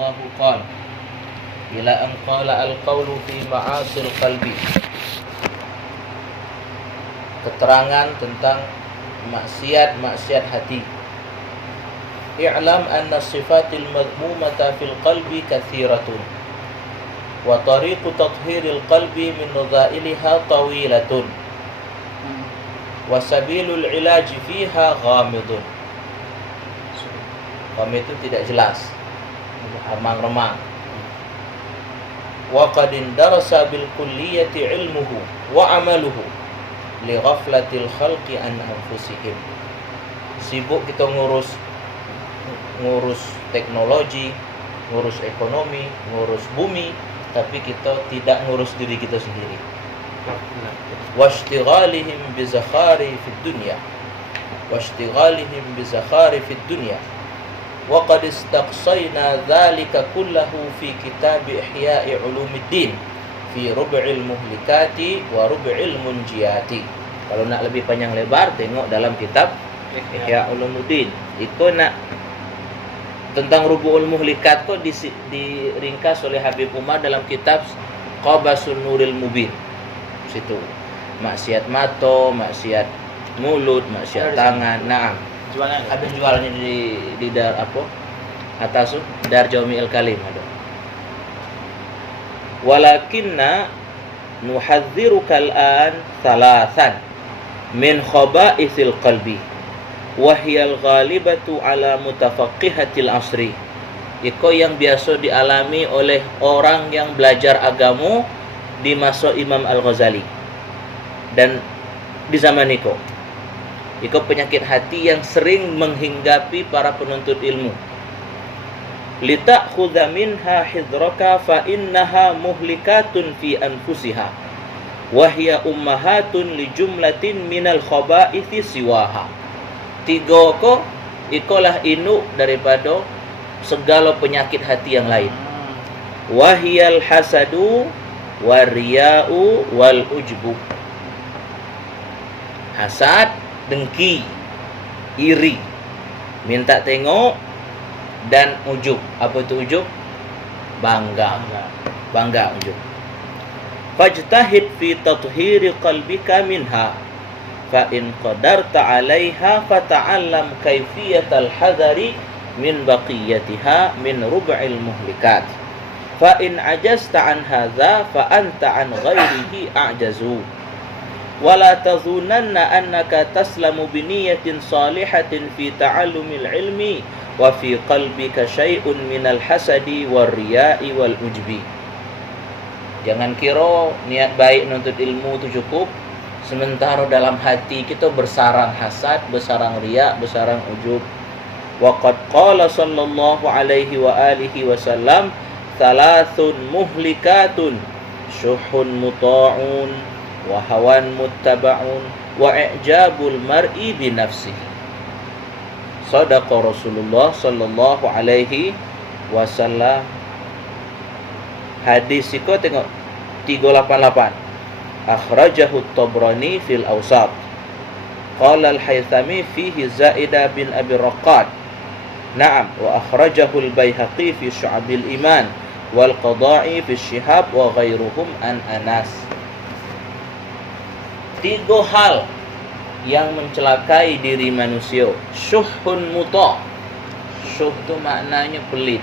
الله قال إلى أن قال القول في معاصي القلب. Keterangan tentang maksiat hati. I'lam anna sifatil madhmumata fil qalbi kathiratun wa tariqu tathhiril qalbi min nadha'iliha tawilatun wa sabilul ilaji fiha ghamidun. Ghamid itu tidak jelas, remang-remang. Wa qad indarasa bil kulliyati ilmuhu wa amaluhu li ghaflatil khalqi an anfusihim. Sibuk kita ngurus teknologi, ngurus ekonomi, ngurus bumi, tapi kita tidak ngurus diri kita sendiri. Washtighalihim bizakhari fid dunya fid dunya wa qad istaqsayna dhalika kullahu fi kitab Ihya'i Ulumuddin fi rub'il muhlikati wa rub'il munjiyati. Kalau nak lebih panjang lebar, tengok dalam kitab Ihya' Ulumuddin. Iko nak tentang rubu'ul muhlikat kok diringkas oleh Habib Umar dalam kitab Qabasun Nuril Mubin. Situ maksiat mata, maksiat mulut, maksiat tangan. Naam. Jualan Ada jualannya di dar apa? Atas tu Dar Jami'il Kalim ada. Walakinna nuhadziruka al-an thalathan min khaba'ithil qalbi wa hiya al-ghalibatu ala mutafaqqihatil asri. Iko yang biasa dialami oleh orang yang belajar agama di masa Imam Al-Ghazali dan di zaman Iko penyakit hati yang sering menghinggapi para penuntut ilmu. Lita'khudha minha hidraka fa innaha muhlikatun fi anfusiha wa hiya ummahatun li jumlatin minal khaba'ithi siwaha. Tiga ko ikolah induk daripada segala penyakit hati yang lain. Wahiyal hasadu wariya'u wal ujbu. Hasad, dengki, iri, minta tengok, dan ujub. Apa itu ujub? Bangga ujub. Fajtahid fi tathhiri qalbika minha fa in qadarta 'alaiha fata'allam kayfiyatal hadari min baqiyatiha min rub'il muhlikat. Fa in ajazta 'an hadza fa anta 'an ghairihi a'jazu. Wala tazunanna annaka taslamu biniyatin salihatin fi ta'allumil ilmi wa fi qalbika syai'un minal hasadi war riya'i wal ujbi. Jangan kira niat baik menuntut ilmu itu cukup, sementara dalam hati kita bersarang hasad, bersarang riya, bersarang ujub. Wa qad qala sallallahu alaihi wa alihi wasallam thalathun muhlikatun syuhun muta'un wa hawan muttaba'un wa i'jabul mar'i bi nafsihi. Sadaqa Rasulullah sallallahu alaihi wasallam. Hadis itu tengok 388. Akhrajahu at-Tabrani fil Awsat. Qala al-Haythami fihi Zaidah bin Abi Raqqad. Na'am, wa akhrajahu al-Baihaqi fi Syu'abil Iman wal Qada'i fi Syihab wa ghairuhum an Anas. Tiga hal yang mencelakai diri manusia. Syuhun muta'. Syuh itu maknanya pelit,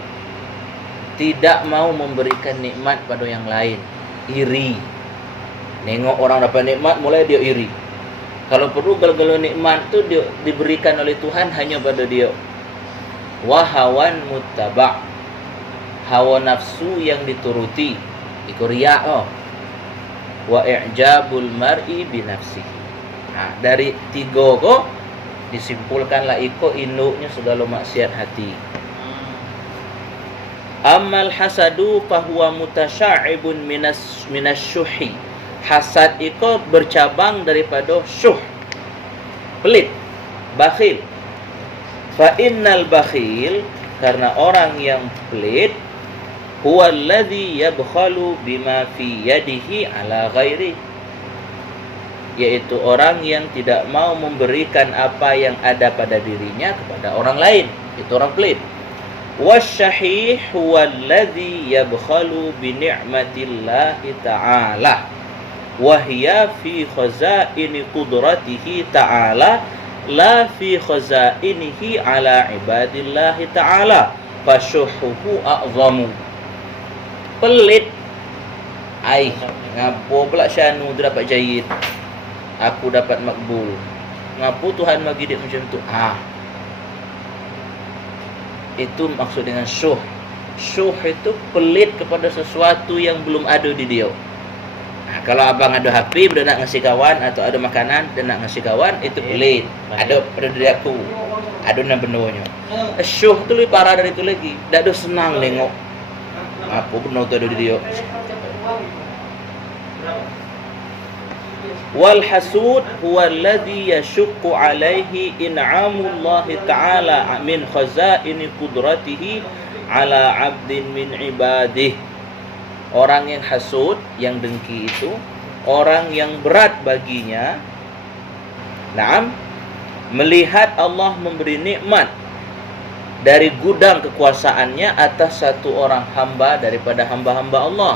tidak mau memberikan nikmat pada yang lain. Iri, nengok orang dapat nikmat mulai dia iri. Kalau perlu gala-gala nikmat tu dia diberikan oleh Tuhan hanya pada dia. Wahawan muttaba', hawa nafsu yang dituruti, itu riya. Wa i'jabul mar'i bi nafsihi. Nah, dari tiga ko disimpulkanlah iko induknya segala maksiat hati. Amal hasadu fahuwa mutasya'ibun minas syuhi. Hasad itu bercabang daripada syuh, pelit, bakhil. Fa innal bakhil, karena orang yang pelit, huwa alladhi yabkhalu bima fi yadihi ala ghairi, yaitu orang yang tidak mau memberikan apa yang ada pada dirinya kepada orang lain. Itu orang pelit. Wasyahih huwa alladhi yabkhalu bi ni'matillahi ta'ala wa hiya fi khazaini qudratihi ta'ala la fi khazainihi ala ibadillahi ta'ala fasyuhuhu a'zamu. Pelit. Ai, ngapo pula syanu tu dapat jayid, aku dapat makbul. Ngapo Tuhan bagi dia macam tu? Itu maksud dengan syuh. Syuh itu pelit kepada sesuatu yang belum ada di dia. Kalau abang ada HP, dah nak ngasih kawan, atau ada makanan, dah nak ngasih kawan, itu pelit. Ada pada diri aku. Ada nak benarnya. Syuh tu lebih parah dari itu lagi. Dah ada senang tengok. Apa benar tu ada di dia. Wal hasud huwa alladhi yashukku alaihi in'amullahi ta'ala min khazaini qudratihi ala 'abdin min ibadih. Orang yang hasud, yang dengki itu orang yang berat baginya melihat Allah memberi nikmat dari gudang kekuasaannya atas satu orang hamba daripada hamba-hamba Allah.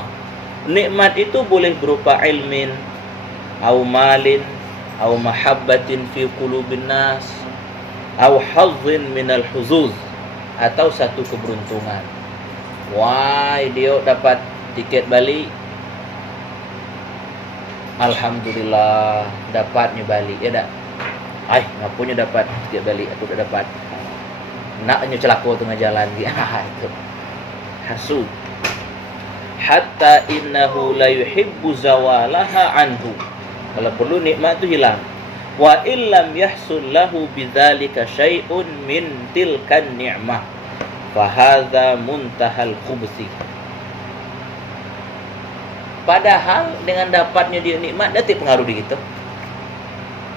Nikmat itu boleh berupa ilmin, au malin, au mahabbatin fi qulubin nas, au hazzin minal huzuz, atau satu keberuntungan. Wah, dia dapat tiket balik. Alhamdulillah, dapatnya balik. Ya tak? Ngapunya dapat tiket balik, aku dah dapat. Naknya celaka tengah jalan. Itu hasud. Hatta innahu la yuhibbu zawalaha anhu. Kalau perlu nikmat tu hilang. Wa illam yahsul lahu bidzalika syai'un min tilkan ni'mah fa hadza muntahal khubsi. Padahal dengan dapatnya dia nikmat dah tak pengaruh di kita.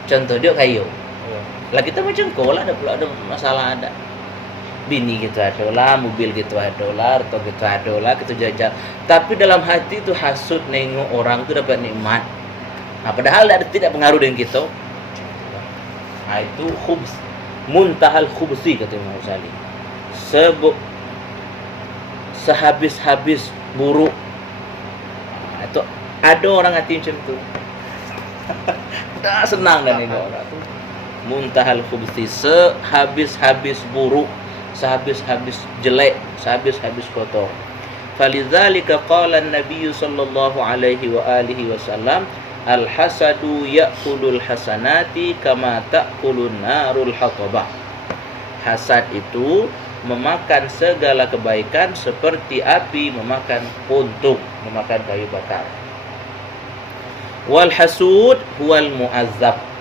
Contoh dia kaya. Lah kita macam kau lah, ada pula ada masalah ada. Bini gitu ada lah, mobil gitu ada lah, harta gitu ada lah, kita jajan. Tapi dalam hati tu hasud nengok orang tu dapat nikmat. Padahal tidak pengaruh dengan kita. Itu khubs, muntahal khubsi kata Imam Ghazali. Sehabis-habis buruk. Itu ada orang hati macam tu. Dah senang dah nengok orang tu. Muntahal khubsi, sehabis-habis buruk, sehabis-habis jelek, sehabis-habis kotor. Falidzalika qala an-nabiy sallallahu alaihi wa alihi wasallam, al-hasadu ya'kulul hasanati kama ta'kulun narul hatabah. Hasad itu memakan segala kebaikan seperti api memakan puntung, memakan kayu bakar. Wal hasud huwal mu'azzab.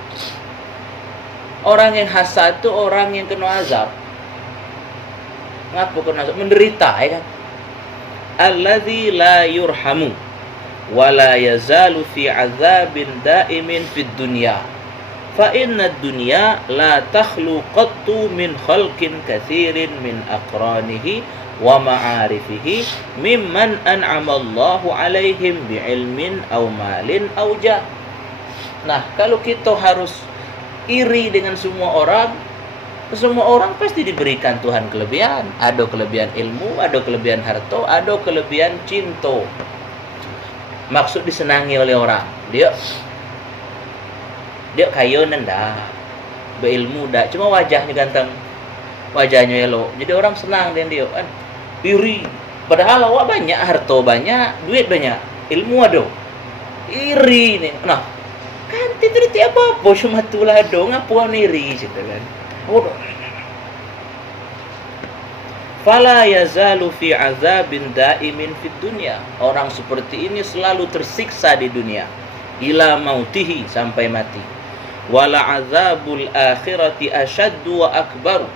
Orang yang hasad itu orang yang kena azab. Ngapa kena azab? Menderita, ya kan? Alladzi la yurhamu wa la yazalu fi azabin daimin fid dunya. Fa inna ad-dunya la takhlu qattu min khalqin katsirin min aqranihi wa ma'arifihi mimman an'ama Allahu alaihim bi'ilmin aw malin aw jah. Nah, kalau kita harus iri dengan semua orang pasti diberikan Tuhan kelebihan. Ada kelebihan ilmu, ada kelebihan harta, ada kelebihan cinta. Maksud disenangi oleh orang. Dia kaya nenda, berilmu dah, cuma wajahnya ganteng, wajahnya elok. Jadi orang senang dengan dia kan. Iri. Padahal awak banyak, harta banyak, duit banyak, ilmu ada. Iri nih. Nah, kan tidak apa-apa, cuma tulah ada, ngapuan iri gitu kan. Fala yazalu fi azabin daimin fid dunya. Orang seperti ini selalu tersiksa di dunia ila mautihi, sampai mati. Wala azabul akhirati asyaddu wa akbar.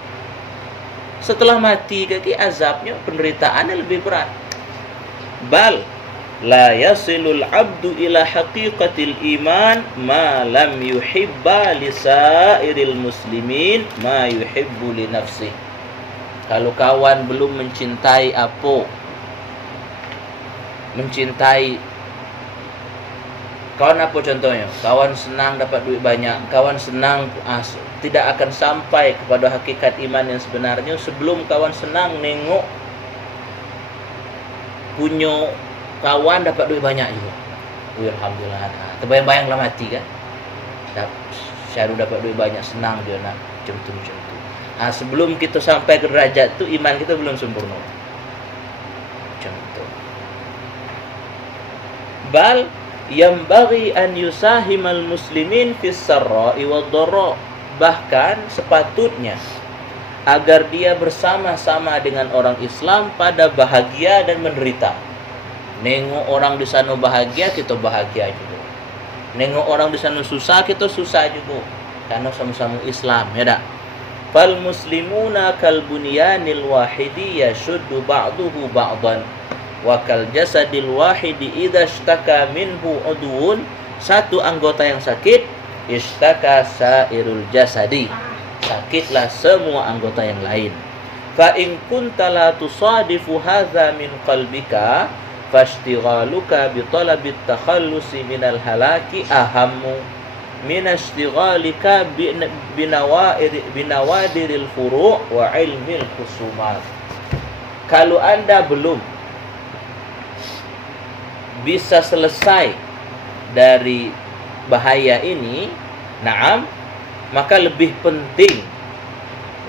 Setelah mati kaki azabnya, penderitaannya lebih berat. Bal la yasilul abdu ila haqiqatil iman ma lam yuhibba lisairil muslimin ma yuhibbu li nafsi. Kalau kawan belum mencintai Kawan apa contohnya? Kawan senang dapat duit banyak, kawan senang tidak akan sampai kepada hakikat iman yang sebenarnya sebelum kawan senang nengok punya kawan dapat duit banyak juga. Alhamdulillah. Terbayang-bayanglah mati kan. Syarul dapat duit banyak, senang dia nak macam tu. Sebelum kita sampai ke derajat tu, iman kita belum sempurna. Macam tu. Bal yambaghi an yusahimal muslimin fis sarra'i wad dharra. Bahkan sepatutnya agar dia bersama-sama dengan orang Islam pada bahagia dan menderita. Nengok orang di sana bahagia, kita bahagia juga. Nengok orang di sana susah, kita susah juga. Karena sama-sama Islam, ya tak? Fal muslimuna kal bunyanil wahidi yashuddu ba'duhu ba'dan wa kal jasadil wahidi idza ishtaka minhu udwun. Satu anggota yang sakit, ishtaka sairul jasadi. Sakitlah semua anggota yang lain. Fa in kunta la tusadifu hadza min qalbika fashtighaluka bi talabi at-takhallusi minal halaki ahammu min ishtighalika binawadiril furu' wa ilmil khusumat. Kalau Anda belum bisa selesai dari bahaya ini, na'am, maka lebih penting,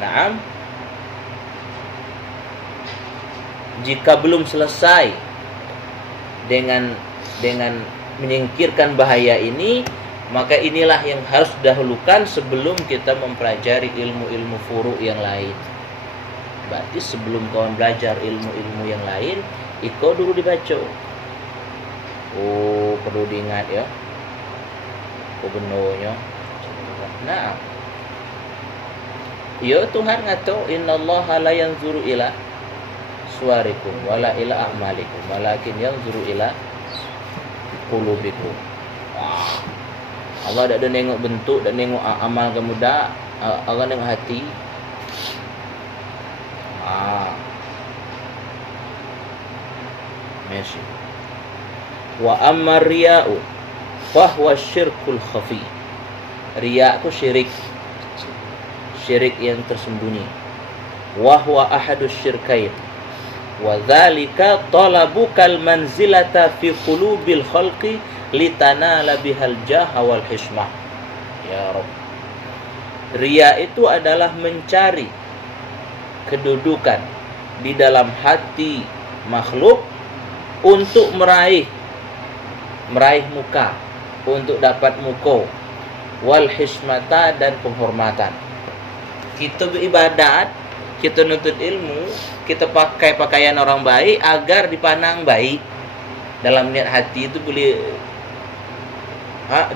na'am, jika belum selesai dengan menyingkirkan bahaya ini, maka inilah yang harus didahulukan sebelum kita mempelajari ilmu-ilmu furu' yang lain. Berarti sebelum kawan belajar ilmu-ilmu yang lain, iko dulu dibaca. Oh, perlu diingat ya. Oh, benarnya. Nah, ya Tuhan ngato, innallaha la yanzuru ila suwarikum wala ila a'malikum walakin yanzuru ila qulubikum. Allah tak ada nengok bentuk, tak nengok amal kamu dak, Allah nengok hati. Masya. Wa amma riya'u fahuwa syirkul khafi. Riya' itu syirik yang tersembunyi. Wa huwa ahadus syirkain. Wa dzalika talabukal manzilata fi qulubil khalqi litanala bihal jaha wal hishmah. Ya Rabb. Riya' itu adalah mencari kedudukan di dalam hati makhluk untuk meraih muka, untuk dapat muka, wal hishmata, dan penghormatan. Kita beribadat, kita nuntut ilmu, kita pakai pakaian orang baik agar dipandang baik. Dalam niat hati itu boleh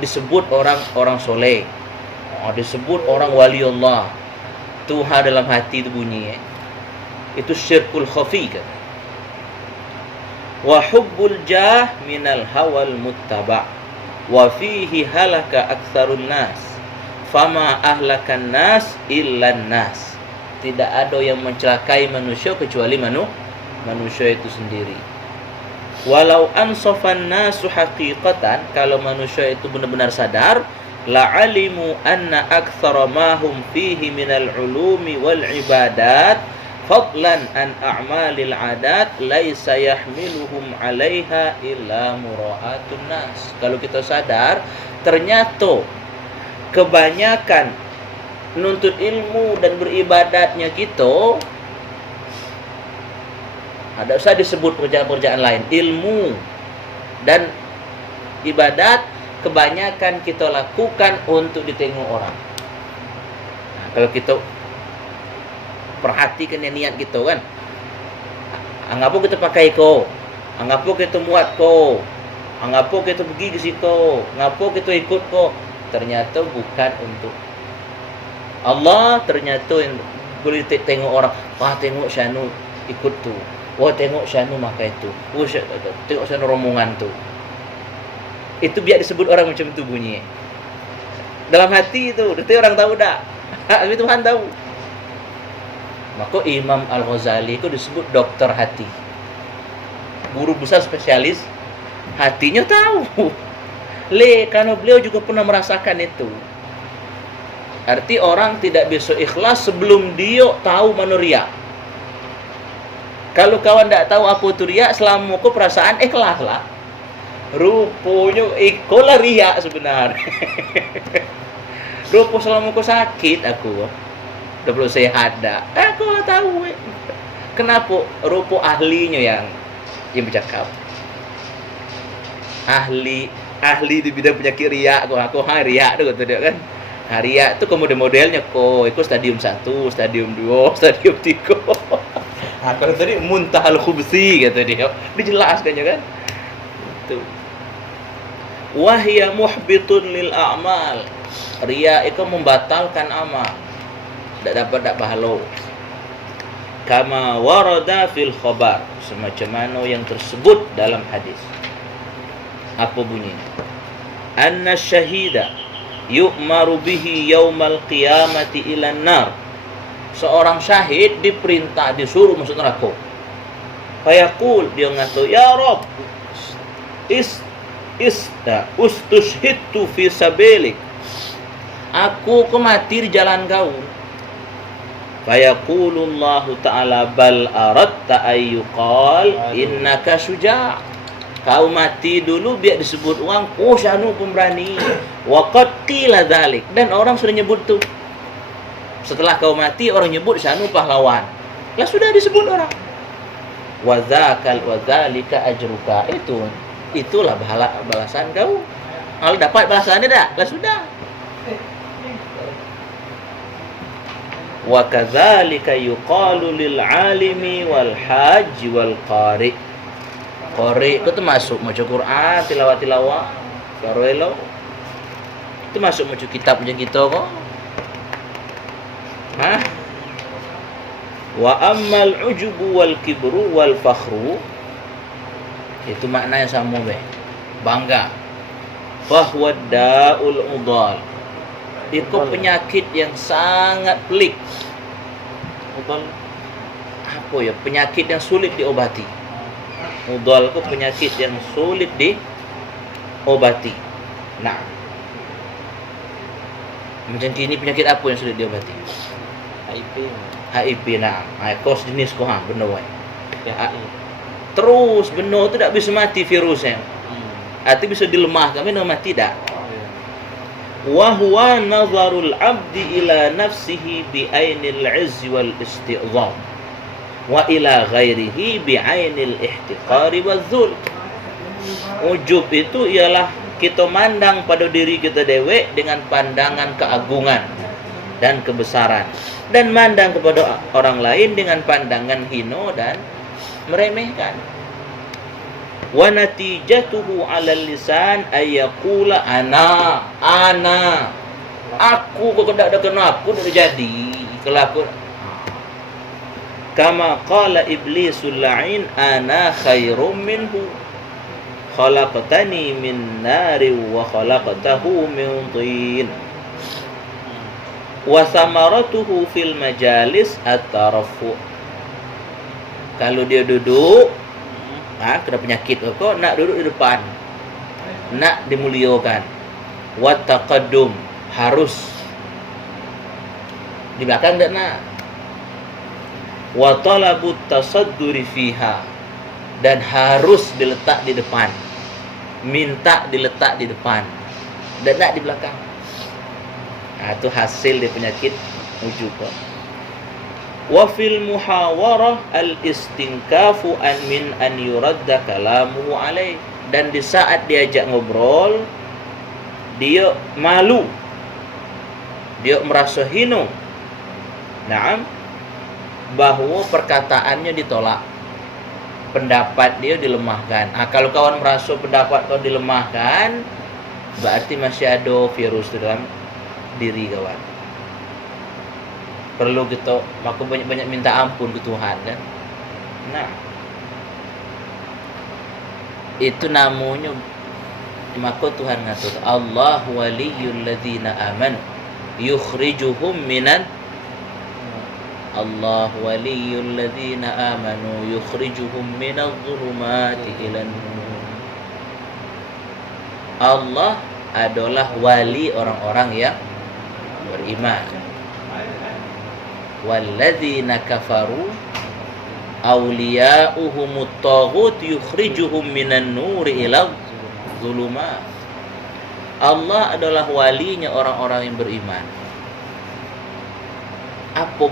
disebut orang soleh, disebut orang wali Allah. Tuhan dalam hati itu bunyi, itu syirkul khafi kan. Wa hubbul jah minal hawal muttaba wa fihi halaka aktsarun nas fama ahlakan nas illan nas. Tidak ada yang mencelakai manusia kecuali manusia itu sendiri. Walau ansafan nasu haqiqatan, kalau manusia itu benar-benar sadar, la'alimu anna aktsara ma hum fihi minal ulumi wal ibadat fadlan an a'malil adat laisa yahmiluhum 'alaiha illa mura'atun nas. Kalau kita sadar, ternyata kebanyakan nuntut ilmu dan beribadatnya kita, ada usah disebut pekerjaan-pekerjaan lain, ilmu dan ibadat kebanyakan kita lakukan untuk ditengok orang. Kalau kita perhatikan niat kita kan, anggap kita pakai ko, anggap kita muat ko, anggap kita pergi ke situ, anggap kita ikut ko, ternyata bukan untuk Allah. Ternyata yang boleh tengok orang, wah tengok Syanu ikut tu, wah tengok Syanu makai tu, wah tengok Syanu rombongan tu. Itu biar disebut orang macam tu bunyi. Dalam hati itu, itu orang tahu tak? Tapi Tuhan tahu. Maka Imam Al-Ghazali itu disebut dokter hati. Guru besar spesialis hatinya tahu. Karena beliau juga pernah merasakan itu. Arti orang tidak bisa ikhlas sebelum dia tahu mana riak. Kalau kawan tidak tahu apa itu riak, selama kau perasaan ikhlas lah. Rupanya ikolah riak sebenarnya. Rupa selama kau sakit aku. Udah belum sehat dah. Aku tahu. Kenapa rupa ahlinya yang bercakap? Ahli di bidang penyakit riak. Aku riak tu kata dia kan. Riak tu model-modelnya kok. Itu stadium 1, stadium 2, stadium 3. Kalau tadi muntahal khubsi kata dia. Dijelaskannya kan. Itu. Wahya muhbitun lil a'mal. Riya itu membatalkan amal. Tak dapat pahala. Kama warada fil khabar, semacam mana yang tersebut dalam hadis. Apa bunyi? Anna syahida yu'maru bihi yaumal qiyamati ilan nar. Seorang syahid diperintah disuruh masuk neraka. Fayaqul, dia ngatu, ya Rabb, ustushhidtu fi sabilik. Aku mati di jalan kau. Fayaqulullahu ta'ala bal aradta ayyuqal innaka syuja'. Kau mati dulu biar disebut orang, oh syanu pemberani. Wa qad qila dzalik, dan orang sudah nyebut tu. Setelah kau mati orang nyebut syanu pahlawan. Lah sudah disebut orang. Wa dzalika ajruka, itulah balasan kau. Kalau dapat balasannya dah, lah sudah. Wa kadzalika yuqalu lil alimi wal haji wal qari. Qari itu termasuk maca Quran, tilawah-tilawah, karo itu masuk maca kitab macam kita kok. Wa ammal ujubu wal kibru wal fakhru, itu makna yang sama bangga. Fahuwa da'ul udal, itu penyakit yang sangat pelik. Udal apa ya? Penyakit yang sulit diobati. Udal itu penyakit yang sulit diobati. Nah, macam ini penyakit apa yang sulit diobati? HIV. Nah, kos jenis kau benar wai. Terus benar tu tak bisa mati virusnya. Atau bisa dilemahkan, benar mati tak? Wa huwa nazarul abdi ila nafsihi bi ainil izz wal isti'zam wa ila ghairihi bi ainil ihtiqari wal dhul. Ujub itu ialah kita mandang pada diri kita dewek dengan pandangan keagungan dan kebesaran, dan mandang kepada orang lain dengan pandangan hina dan meremehkan. Wa natijatuhu 'ala lisan ayyaqula ana aku kok tidak ada kena aku tidak jadi kelakuan. Kama qala iblisul la'in ana khairum minhu khalaqtani min nari wa khalaqtahu min tin. Wa samaratuhu fil majalis at-tarafu. Kalau dia duduk kena penyakit kok nak duduk di depan, nak dimuliakan. Wa taqaddum, harus di belakang tak nak. Wa talabut tasadduri fiha, dan harus diletak di depan, minta diletak di depan dan nak di belakang. Itu hasil dari penyakit ujub. Wa fil muhawarah al istinkafu min an yuradda kalamuhu alaih, dan di saat diajak ngobrol dia malu, dia merasa hina, bahawa perkataannya ditolak, pendapat dia dilemahkan. Kalau kawan merasa pendapat kau dilemahkan, berarti masih ada virus dalam diri kawan. Perlu kita maka banyak-banyak minta ampun ke Tuhan kan. Nah, itu namanya, maka Tuhan ngatur Allah waliyul ladzina amanu yukhrijuhum minan Allah waliyul ladzina amanu yukhrijuhum minadh dhulumati ilan nur. Allah adalah wali orang-orang yang beriman. Walladzina kafaru awliya'uhumut taghut yukhrijuhum minan nuri ila zulumat. Allah adalah walinya orang-orang yang beriman. Apa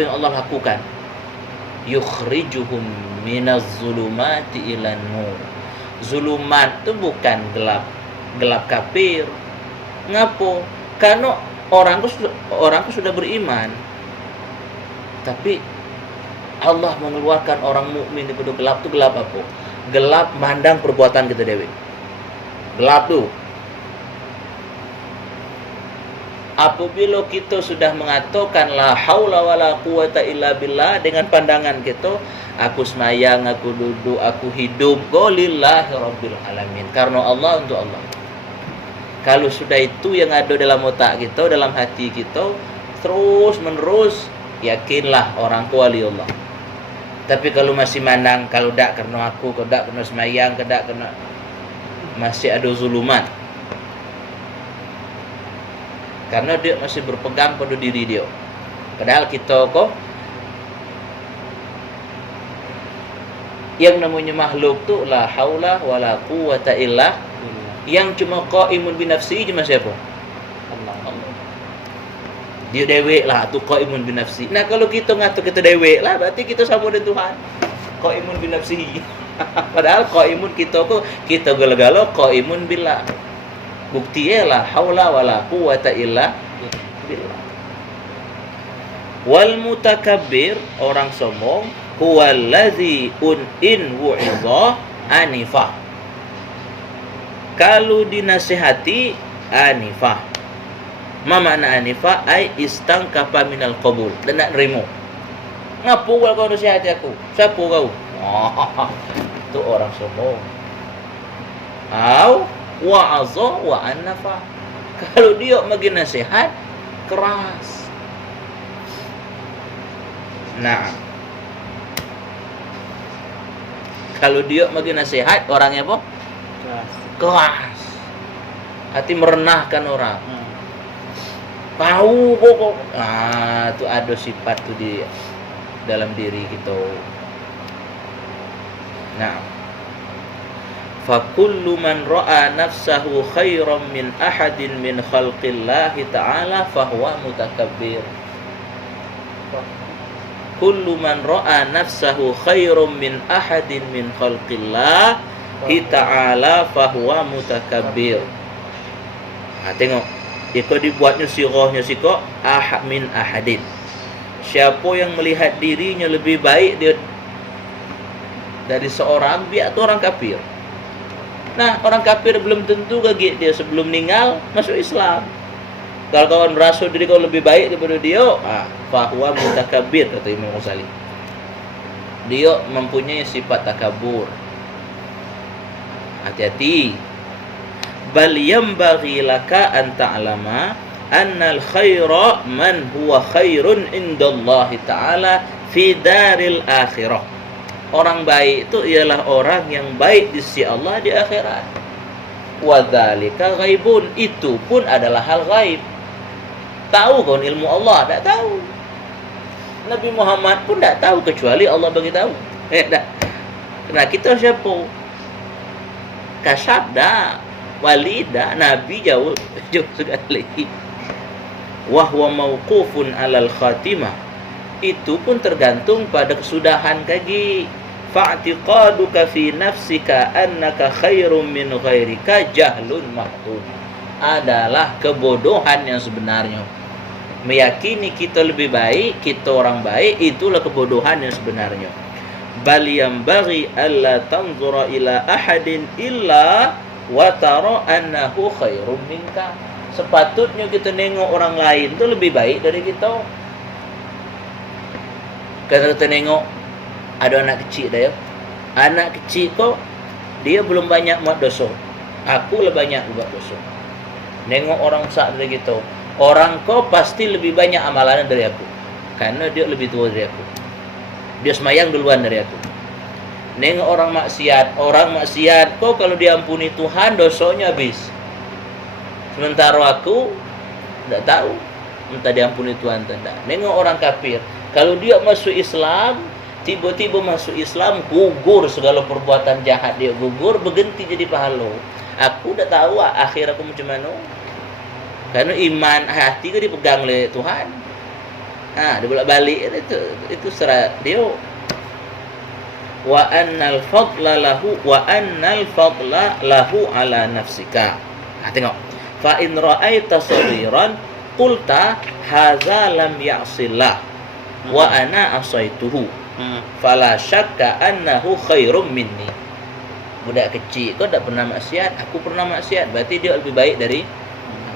yang Allah lakukan? Yukhrijuhum minaz zulumati ilan nur. Zulumat itu bukan gelap kafir. Ngapo? Karena orang itu sudah beriman. Tapi Allah mengeluarkan orang mukmin dari gelap itu gelap apa? Gelap mandang perbuatan kita dewi. Gelap tuh. Apabila kita sudah mengatakan la haula wala quwata illa billah dengan pandangan kita, aku semayang, aku duduk, aku hidup, lillahi rabbil alamin. Karena Allah, untuk Allah. Kalau sudah itu yang ada dalam otak kita, dalam hati kita, terus menerus, yakinlah orang wali Allah. Tapi kalau masih mandang, kalau tak karena aku, kalau tak karena semayang, kalau tak karena, masih ada zulumat. Karena dia masih berpegang pada diri dia. Padahal kita kok yang namanya makhluk tu la haula wala quwata illa, yang cuma qaimun bi nafsi cuma siapa? Allah. Dia dewek lah tu qaimun bi nafsi. Nah kalau kita ngatur kita dewek lah, berarti kita sama dengan Tuhan. Qaimun bi nafsi. Padahal qaimun kita kok kita gala-gala qaimun billah. Buktinya la haula wala quwata illa billah. Wal mutakabbir, orang sombong, huwallazi in wu'idha anifah. Kalau dinasihati anifah. Ma makna anifah? Ai istangkafa minal qabul, dan nak nerima. Ngapo kau nasihati aku? Siapa kau? Itu orang sombong. Au wa'azah wa annafa. Kalau dia bagi nasihat keras. Nah, kalau dia bagi nasihat orangnya apa? Keras. Hati merenahkan orang. Tahu kok. Nah, itu ada sifat tu di dalam diri kita. Nah, fakullu man ra'a nafsahu khairan min ahadin min khalqillahi ta'ala fahuwa mutakabbir. Kullu man ra'a nafsahu khairan min ahadin min khalqillahi ta'ala fahuwa mutakabbir. Tengok, itu dibuatnya sirahnya siko min ahadin. Siapa yang melihat dirinya lebih baik dia dari seorang, dia itu orang kafir. Nah, orang kafir belum tentu kaget dia sebelum meninggal masuk Islam. Kalau kawan merasa diri kau lebih baik daripada dia, fahuwa mutakabbir, kata Imam Ghazali. Dia mempunyai sifat takabur. Hati-hati. Bal yambaghi laka an ta'lama annal khaira man huwa khairun indallahi ta'ala fi daril akhirah. Orang baik itu ialah orang yang baik di sisi Allah di akhirat. Wa dzalika ghaibun, itu pun adalah hal gaib. Tahu kau ilmu Allah? Tak tahu. Nabi Muhammad pun tak tahu kecuali Allah bagi tahu. Nah, kita siapa? Kasab dah, wali dah, nabi jauh sekali. Wa huwa mauqufun 'alal khatimah. Itu pun tergantung pada kesudahan kaki. Fa'tiqaduka fi nafsika annaka khairum min ghairika jahlun mahdud. Adalah kebodohan yang sebenarnya. Meyakini kita lebih baik, kita orang baik, itulah kebodohan yang sebenarnya. Bal yambaghi alla tanzura ila ahadin illa wa tara annahu khairum minka. Sepatutnya kita nengok orang lain itu lebih baik dari kita. Kalau kita nengok ada anak kecil dah ya. Anak kecil kok dia belum banyak buat dosa. Aku lebih banyak buat dosa. Nengok orang besar dari kita. Orang kau pasti lebih banyak amalan dari aku. Karena dia lebih tua dari aku. Dia semayang duluan dari aku. Nengok orang maksiat kok kalau diampuni Tuhan dosanya habis. Sementara aku tidak tahu entah diampuni Tuhan atau tidak. Nengok orang kafir, kalau dia masuk Islam, tiba-tiba masuk Islam, gugur segala perbuatan jahat dia gugur, berhenti jadi pahala. Aku dah tahu akhir aku macam mana. Karena iman hati ke dipegang oleh Tuhan. Dia bolak-balik itu serah dia. Wa annal fadla lahu ala nafsika. Tengok. Fa in ra'aita sabiran qulta hadza lam ya'sillah wa ana asaituhu. Fala syakka annahu khairum minni. Budak kecil kau tak pernah maksiat, aku pernah maksiat, berarti dia lebih baik dari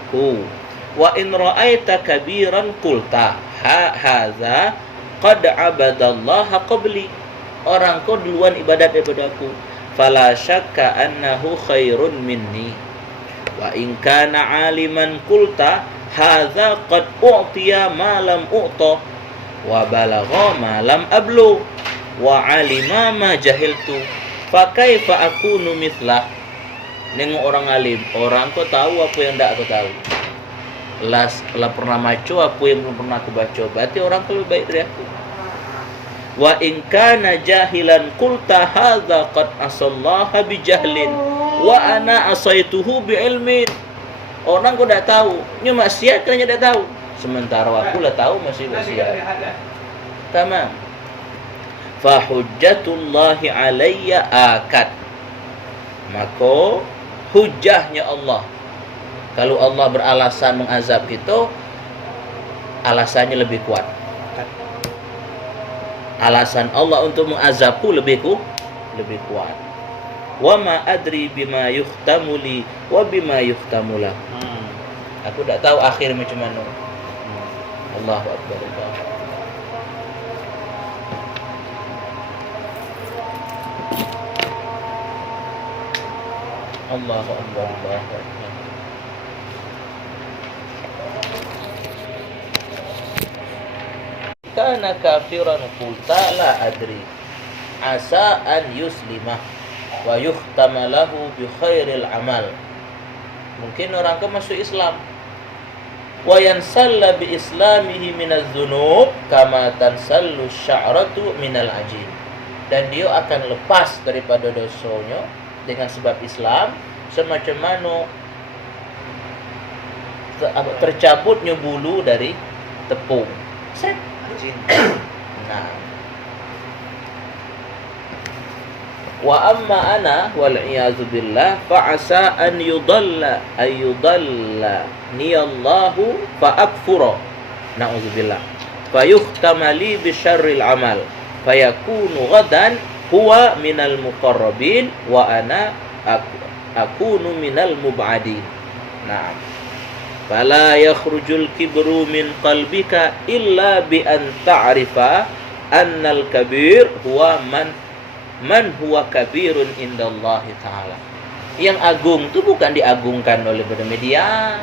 aku. Wa in ra'aita kabiran qulta hadza qad abadallaha qabli. Orang kau duluan ibadat daripada aku. Fala syakka annahu khairun minni. Wa in kana aliman qulta hadza qad u'tiya ma lam u'ta wa balagha ma lam ablu wa alima ma jahiltu fa kaifa akunu mithlah. Nengok orang alim, orang kau tahu apa yang tak aku tahu. Lah pernah baca apa yang belum pernah aku baca, berarti orang kau lebih baik dari aku. Wa in kana jahilan qulta hadza qad asallaha bi jahlin wa ana asaituhu bi ilmin. Orang kau tak tahu, nya maksiat kerana tak tahu. Sementara aku lah tahu masih maksiat. Tamam. Fa hujjatullahi alayya akad. Maka hujahnya Allah, kalau Allah beralasan mengazab kita, alasannya lebih kuat. Alasan Allah untuk mengazabku lebih kuat. Wa ma adri bima yuhtamu li wa bima yuhtamu lah. Aku tak tahu akhir macam mana. Allahu akbar. Allahu akbar. Kana kafiran qulta la adri asa an yuslimah wa yuhtama lahu bi khairil amal. Mungkin orang ke masuk Islam wa yansalla bi islamihi minaz dzunub kama tansallu sya'ratu minal ajin. Dan dia akan lepas daripada dosanya dengan sebab Islam semacam mana tercabutnya bulu dari tepung. Nah. Wa amma ana wal iyazu billah fa asa an yudalla ni Allahu fa akfura. Nauzubillah. Fa yuhtamali bi syarril amal fa yakunu ghadan huwa minal muqarrabin wa ana akunu minal mub'adin. Nah. Fala yakhrujul kibru min qalbika illa bi an ta'rifa annal kabir huwa man huwa kabirun indallahi ta'ala. Yang agung itu bukan diagungkan oleh media.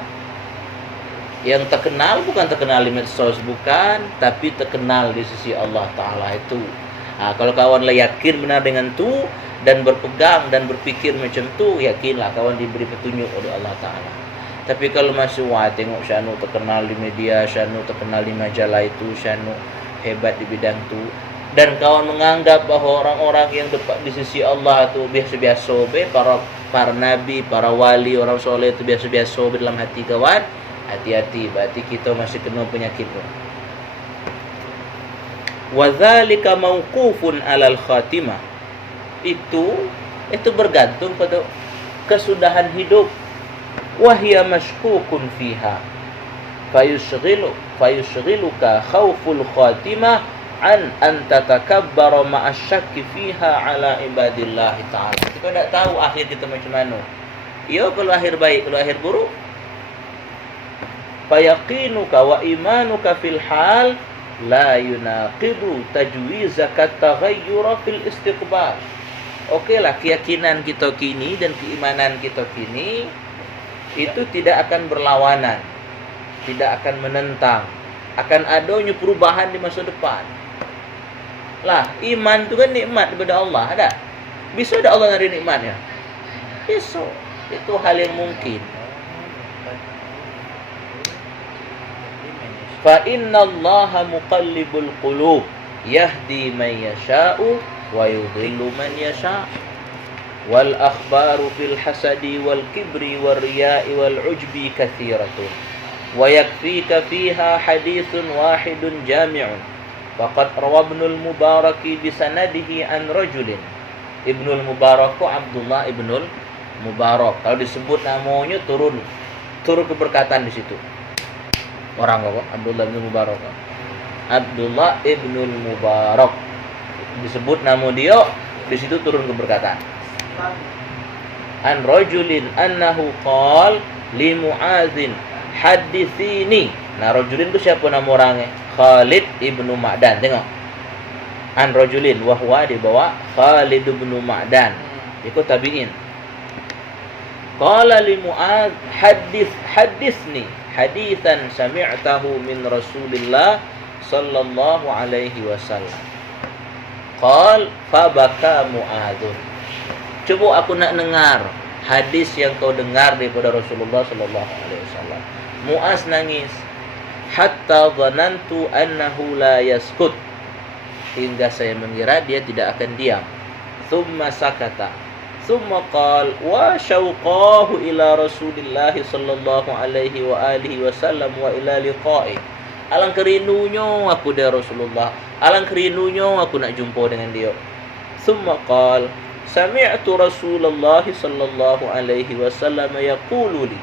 Yang terkenal bukan terkenal di medsos, bukan, tapi terkenal di sisi Allah Ta'ala itu. Kalau kawan yakin benar dengan itu dan berpegang dan berpikir macam tu, yakinlah kawan diberi petunjuk oleh Allah Ta'ala. Tapi kalau masih tengok Syanu terkenal di media, Syanu terkenal di majalah itu, Syanu hebat di bidang itu, dan kawan menganggap bahawa orang-orang yang dekat di sisi Allah itu biasa-biasa, para nabi, para wali, orang soleh itu biasa-biasa dalam hati kawan, hati-hati, berarti kita masih kena penyakit tu. Wa dzalika mauqufun 'alal khatimah. Itu bergantung pada kesudahan hidup. Wahia mashkukun fiha fayushghiluka khawful khatimah an tatakabbara ma'asyakki fiha ala ibadillah ta'ala. Kita tak tahu akhir kita macam mana. Ya, kalau akhir baik, kalau akhir buruk. Fayaqinuka wa imanuka fil hal la yunaqidu tajwizaka taghayyura fil istiqbal. Okeylah, keyakinan kita kini dan keimanan kita kini itu tidak akan berlawanan, tidak akan menentang, akan adanya perubahan di masa depan. Lah, iman itu kan nikmat daripada Allah, ada? Bisa ada Allah ngari nikmatnya? Bisa. Itu hal yang mungkin. Fa innallaha muqallibul qulub yahdi man yasha'u wa yudhillu man yasha'. Wal akhbaru fil hasadi wal kibri wal riya'i wal ujbi kathiratun wa yakfika fiha hadithun wahidun jami'un. Faqad rawa Ibnul Mubarak bi sanadihi an rajulin. Ibnul Mubarak Abdullah Ibnul Mubarak. Kalau disebut namanya turun keberkatan di situ. Orang apa? Abdullah Ibnul Mubarak. Abdullah Ibnul Mubarak. Disebut nama dia, di situ turun keberkatan. An rajulin annahu qala li Mu'adzin hadithini. Nah, rajulin itu siapa nama orangnya? Khalid ibnu Ma'dan. Tengok. An rajulin wahwa dibawa Khalid ibnu Ma'dan. Itu tabi'in. Qala li Mu'adz hadithni hadithan sami'tahu min Rasulillah sallallahu alaihi wasallam. Qal fabaka Mu'adzun. Coba aku nak dengar hadis yang kau dengar daripada Rasulullah sallallahu alaihi wasallam. Mu'adz nangis. Hatta dhanantu annahu la yaskut. Hingga saya mengira dia tidak akan diam. Thumma sakata. Thumma qal wa syauqahu ila Rasulillah sallallahu alaihi wa alihi wasallam wa ila liqa'i. Alangkah rindunya aku dengan Rasulullah. Alangkah rindunya aku nak jumpa dengan dia. Thumma qal sami'tu Rasulullah sallallahu alaihi wasallam yaqulu li.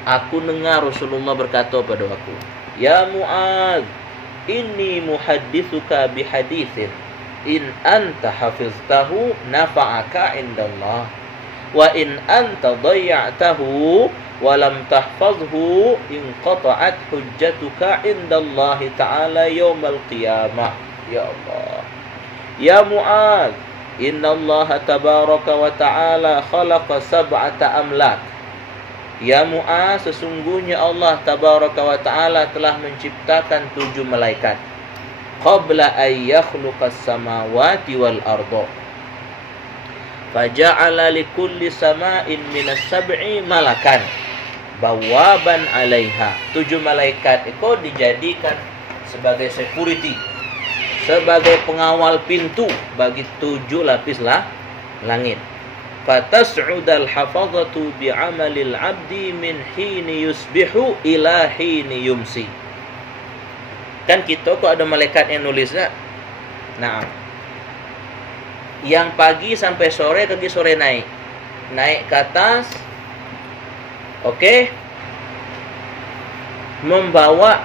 Aku dengar Rasulullah berkata pada aku, ya Mu'adz, inni muhaddithuka bihadithin in anta hafiztahu nafa'aka indallah wa in anta dayya'tahu wa lam tahfazhu inqata'at hujjatuka indallahi ta'ala yawmal qiyamah. Ya Allah, ya Mu'adz, innallaha tabaraka wa ta'ala khalaqa sab'ata amlak. Ya Mu'adz, sesungguhnya Allah tabaraka wa ta'ala telah menciptakan 7 malaikat. Qabla an yakhluqas samawati wal arda. Faja'ala likulli sama'in minas sab'i malakan bawaban 'alaiha. 7 malaikat itu dijadikan sebagai security, sebagai pengawal pintu bagi 7 lapis langit. Fatas'udal hafazatu bi'amalil 'abdi min hini yusbihu ila hini yumsi. Kan kita kok ada malaikat yang nulis tak? Nah, yang pagi sampai sore, pergi sore naik ke atas, oke, membawa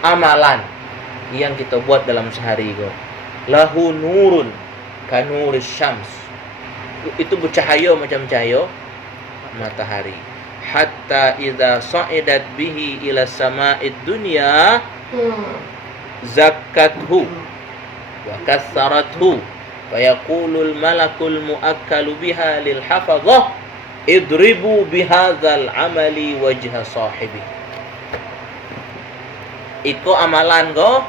amalan yang kita buat dalam sehari itu. Lahu nurun kanuris syams. Itu bercahaya macam cahaya matahari. Hatta idza sa'idat bihi ila sama'id dunya zakathu wa kassarathu fa yaqulul malakul muakkalu biha lil hafazah idribu bihadzal amali wajha sahibi. Iko amalan go,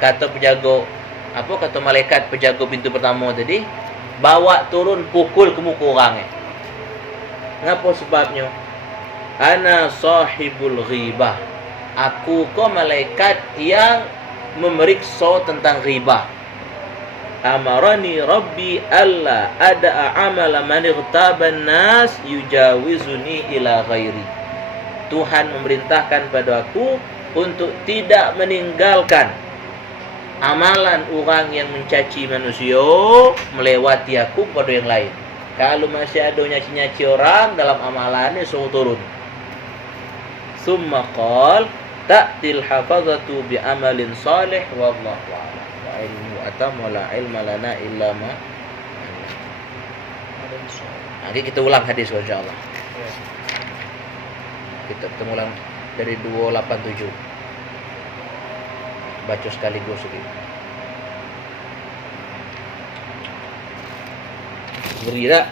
kata penjaga, apa kata malaikat penjaga pintu pertama tadi, bawa turun pukul ke muka orangnya. Ngapa sebabnya? Ana sahibul ghibah. Aku ko malaikat yang memeriksa tentang ghibah. Amarani Rabbi alla ada amala man igtaban nas yujawizuni ila ghairi. Tuhan memerintahkan pada aku untuk tidak meninggalkan amalan orang yang mencaci manusia melewati aku pada yang lain. Kalau masih ada nyaci-nyaci orang dalam amalannya, suruh turun. Summa qal ta'til hafazatu bi amalin salih wallahu a'lam. Wa ilmu atam wa la ilma lana illa ma. Nanti kita ulang hadis insyaallah. Kita ulang dari 287. Baca sekaligus sedikit. Beri tak?